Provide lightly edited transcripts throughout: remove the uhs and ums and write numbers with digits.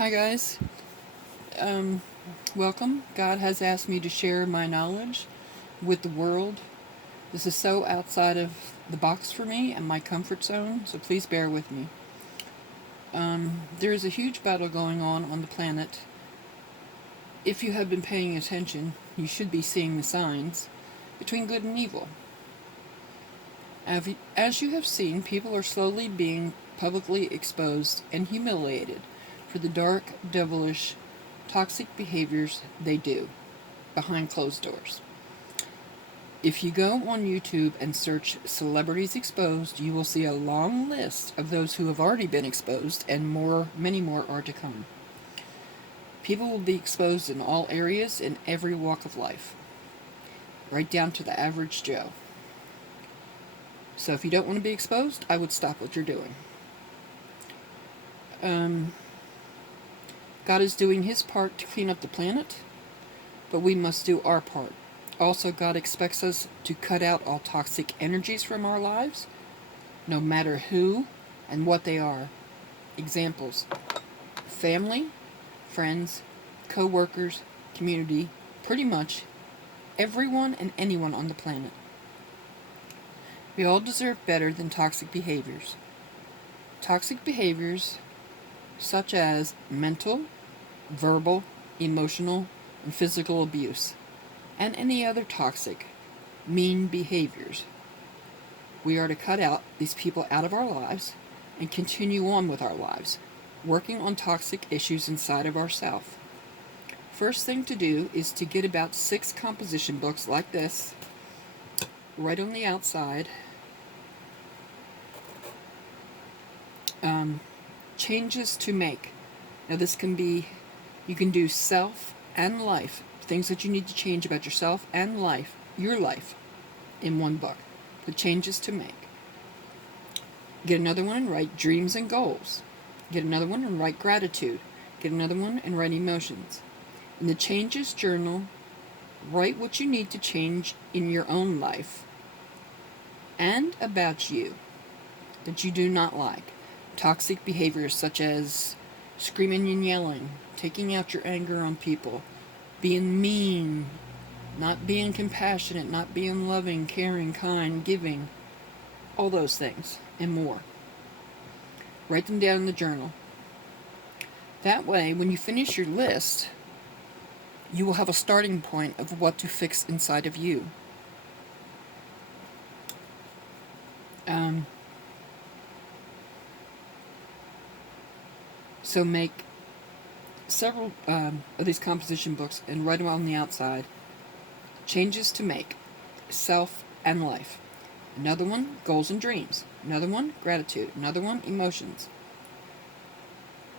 Hi guys, um, welcome. God has asked me to share my knowledge with the world. This is so outside of the box for me and my comfort zone, so please bear with me. There is a huge battle going on the planet. If you have been paying attention, you should be seeing the signs between good and evil. As you have seen, people are slowly being publicly exposed and humiliated for the dark, devilish, toxic behaviors they do behind closed doors. If you go on YouTube and search celebrities exposed, you will see a long list of those who have already been exposed, and many more are to come. People will be exposed in all areas, in every walk of life, right down to the average Joe. So if you don't want to be exposed, I would stop what you're doing. God is doing his part to clean up the planet, but we must do our part. Also, God expects us to cut out all toxic energies from our lives, no matter who and what they are. Examples: family, friends, co-workers, community, pretty much everyone and anyone on the planet. We all deserve better than toxic behaviors. Toxic behaviors such as mental, verbal, emotional, and physical abuse, and any other toxic, mean behaviors. We are to cut out these people out of our lives and continue on with our lives, working on toxic issues inside of ourselves. First thing to do is to get about 6 composition books like this, right on the outside. Changes to make. Now this can be, you can do self and life, things that you need to change about yourself and life, your life, in one book. The changes to make. Get another one and write dreams and goals. Get another one and write gratitude. Get another one and write emotions. In the changes journal, write what you need to change in your own life and about you that you do not like. Toxic behaviors such as screaming and yelling, taking out your anger on people, being mean, not being compassionate, not being loving, caring, kind, giving, all those things and more. Write them down in the journal. That way, when you finish your list, you will have a starting point of what to fix inside of you. So make several of these composition books and write them on the outside. Changes to make, self and life. Another one, goals and dreams. Another one, gratitude. Another one, emotions.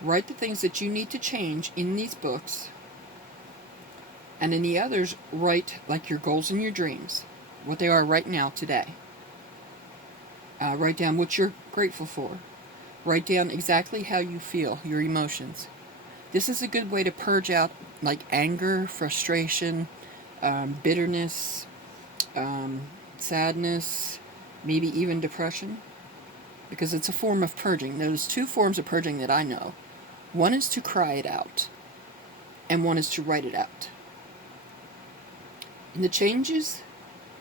Write the things that you need to change in these books, and in the others, write like your goals and your dreams, what they are right now, today. Write down what you're grateful for. Write down exactly how you feel, your emotions. This is a good way to purge out like anger, frustration, bitterness, sadness, maybe even depression, because it's a form of purging. There's 2 forms of purging that I know. One is to cry it out, and one is to write it out. In the changes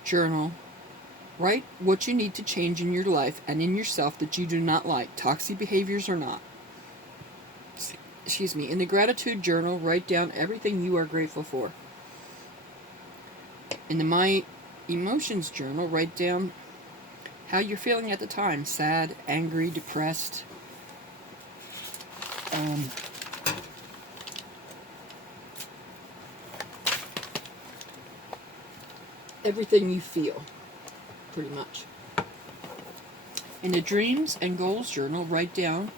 journal, write what you need to change in your life and in yourself that you do not like, toxic behaviors or not. Excuse me. In the gratitude journal, write down everything you are grateful for. In the My Emotions journal, write down how you're feeling at the time: sad, angry, depressed. Everything you feel, pretty much. In the dreams and goals journal, write down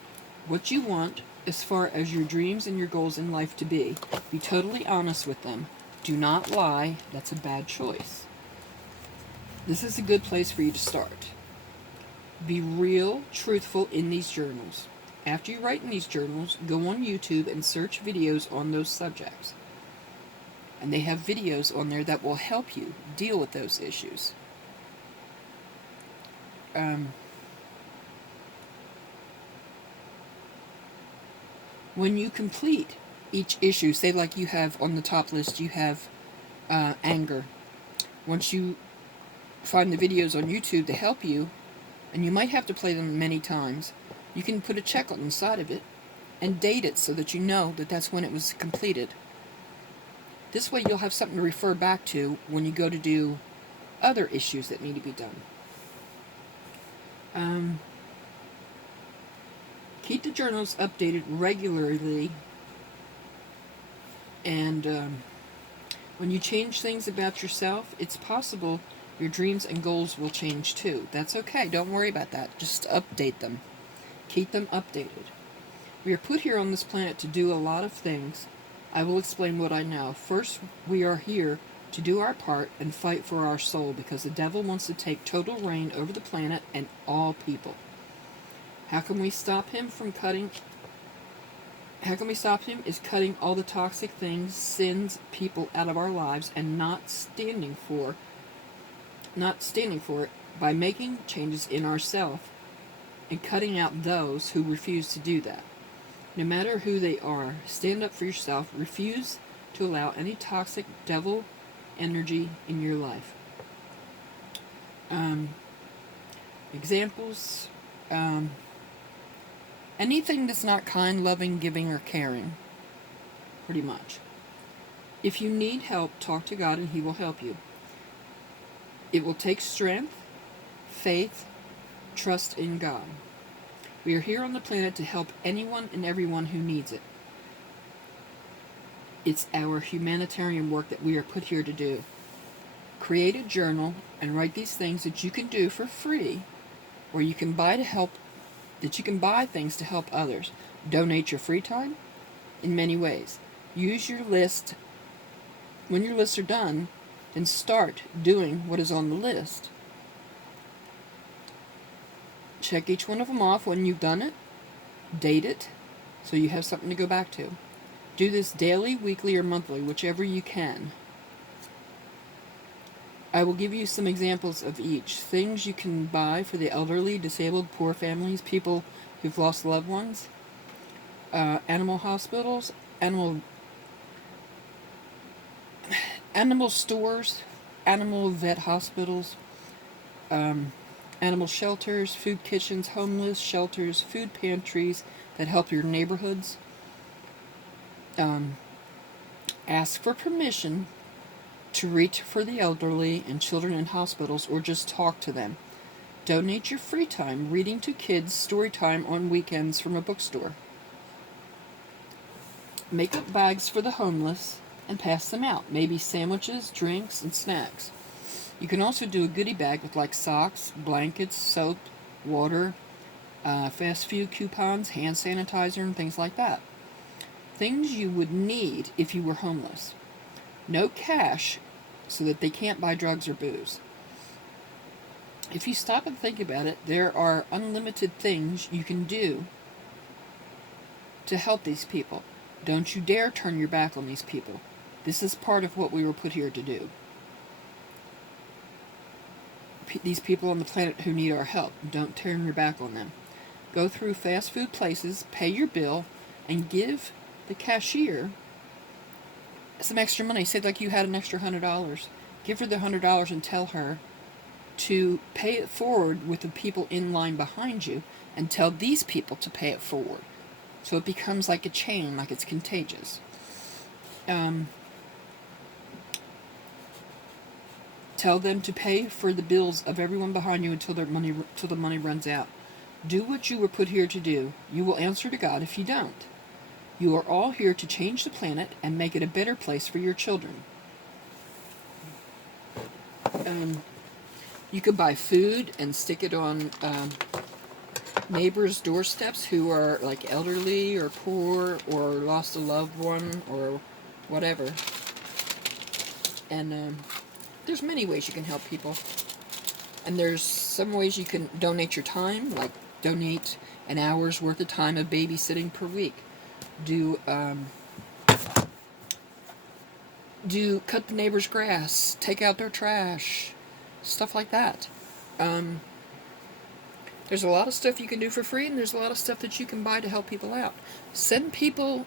what you want as far as your dreams and your goals in life to be. Be totally honest with them. Do not lie. That's a bad choice. This is a good place for you to start. Be real, truthful in these journals. After you write in these journals, go on YouTube and search videos on those subjects. And they have videos on there that will help you deal with those issues. When you complete each issue, say like you have on the top list, you have anger. Once you find the videos on YouTube to help you, and you might have to play them many times, you can put a check on the side of it and date it so that you know that that's when it was completed. This way you'll have something to refer back to when you go to do other issues that need to be done. Keep the journals updated regularly, and when you change things about yourself, it's possible your dreams and goals will change too. That's okay. Don't worry about that. Just update them. Keep them updated. We are put here on this planet to do a lot of things. I will explain what I know. First, we are here to do our part and fight for our soul, because the devil wants to take total reign over the planet and all people. How can we stop him from cutting? How can we stop him? Is cutting all the toxic things, sins, people out of our lives, and not standing for it by making changes in ourselves and cutting out those who refuse to do that. No matter who they are, stand up for yourself. Refuse to allow any toxic devil energy in your life. Examples: anything that's not kind, loving, giving, or caring. Pretty much. If you need help, talk to God and He will help you. It will take strength, faith, trust in God. We are here on the planet to help anyone and everyone who needs it. It's our humanitarian work that we are put here to do. Create a journal and write these things that you can do for free, or you can buy things to help others. Donate your free time in many ways. Use your list. When your lists are done, then start doing what is on the list. Check each one of them off when you've done it. Date it, so you have something to go back to. Do this daily, weekly, or monthly, whichever you can. I will give you some examples of each. Things you can buy for the elderly, disabled, poor families, people who've lost loved ones, animal hospitals, animal stores, animal vet hospitals, animal shelters, food kitchens, homeless shelters, food pantries that help your neighborhoods. Ask for permission to reach for the elderly and children in hospitals, or just talk to them. Donate your free time reading to kids story time on weekends from a bookstore. Make up bags for the homeless and pass them out. Maybe sandwiches, drinks, and snacks. You can also do a goodie bag with like socks, blankets, soap, water, fast food coupons, hand sanitizer, and things like that. Things you would need if you were homeless. No cash, so that they can't buy drugs or booze. If you stop and think about it, there are unlimited things you can do to help these people. Don't you dare turn your back on these people. This is part of what we were put here to do. These people on the planet who need our help, don't turn your back on them. Go through fast food places, pay your bill, and give the cashier some extra money. Say like you had an extra $100. Give her the $100 and tell her to pay it forward with the people in line behind you, and tell these people to pay it forward. So it becomes like a chain, like it's contagious. Tell them to pay for the bills of everyone behind you until the money runs out. Do what you were put here to do. You will answer to God if you don't. You are all here to change the planet and make it a better place for your children. You could buy food and stick it on neighbors' doorsteps who are like elderly or poor or lost a loved one or whatever. And there's many ways you can help people. And there's some ways you can donate your time, like donate an hour's worth of time of babysitting per week. Cut the neighbor's grass, take out their trash, stuff like that. There's There's a lot of stuff you can do for free, and there's a lot of stuff that you can buy to help people out. Send people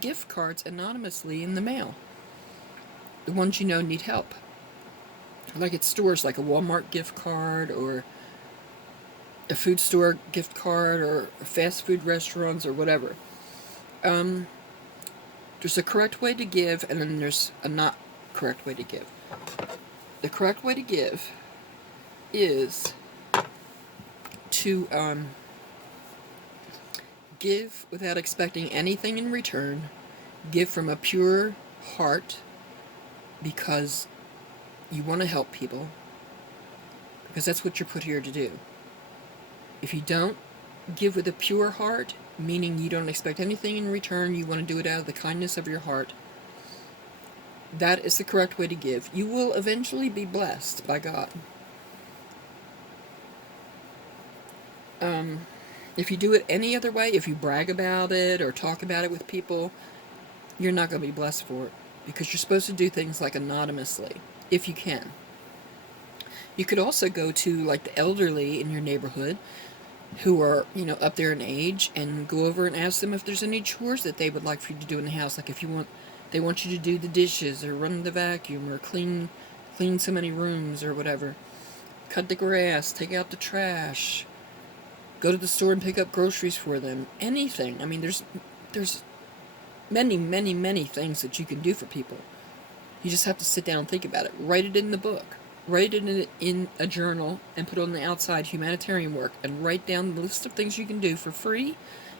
gift cards anonymously in the mail. The ones you know need help. Like at stores, like a Walmart gift card, or a food store gift card, or fast food restaurants, or whatever. There's a correct way to give, and then there's a not correct way to give. The correct way to give is to give without expecting anything in return. Give from a pure heart because you want to help people, because that's what you're put here to do. If you don't give with a pure heart, meaning you don't expect anything in return, you want to do it out of the kindness of your heart, that is the correct way to give. You will eventually be blessed by God. If you do it any other way, if you brag about it or talk about it with people, you're not going to be blessed for it, because you're supposed to do things like anonymously, if you can. You could also go to like the elderly in your neighborhood who are, up there in age, and go over and ask them if there's any chores that they would like for you to do in the house. Like if they want you to do the dishes, or run the vacuum, or clean so many rooms, or whatever. Cut the grass, take out the trash, go to the store and pick up groceries for them. Anything. I mean, there's many, many, many things that you can do for people. You just have to sit down and think about it. Write it in the book. Write it in a journal, and put on the outside humanitarian work, and write down the list of things you can do for free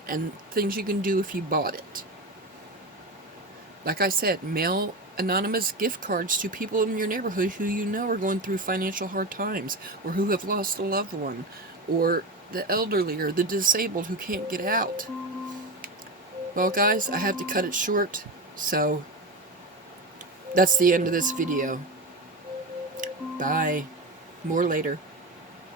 and things you can do if you bought it. Like I said, mail anonymous gift cards to people in your neighborhood who you know are going through financial hard times, or who have lost a loved one, or the elderly or the disabled who can't get out. Well, guys, I have to cut it short, so that's the end of this video. Bye. More later.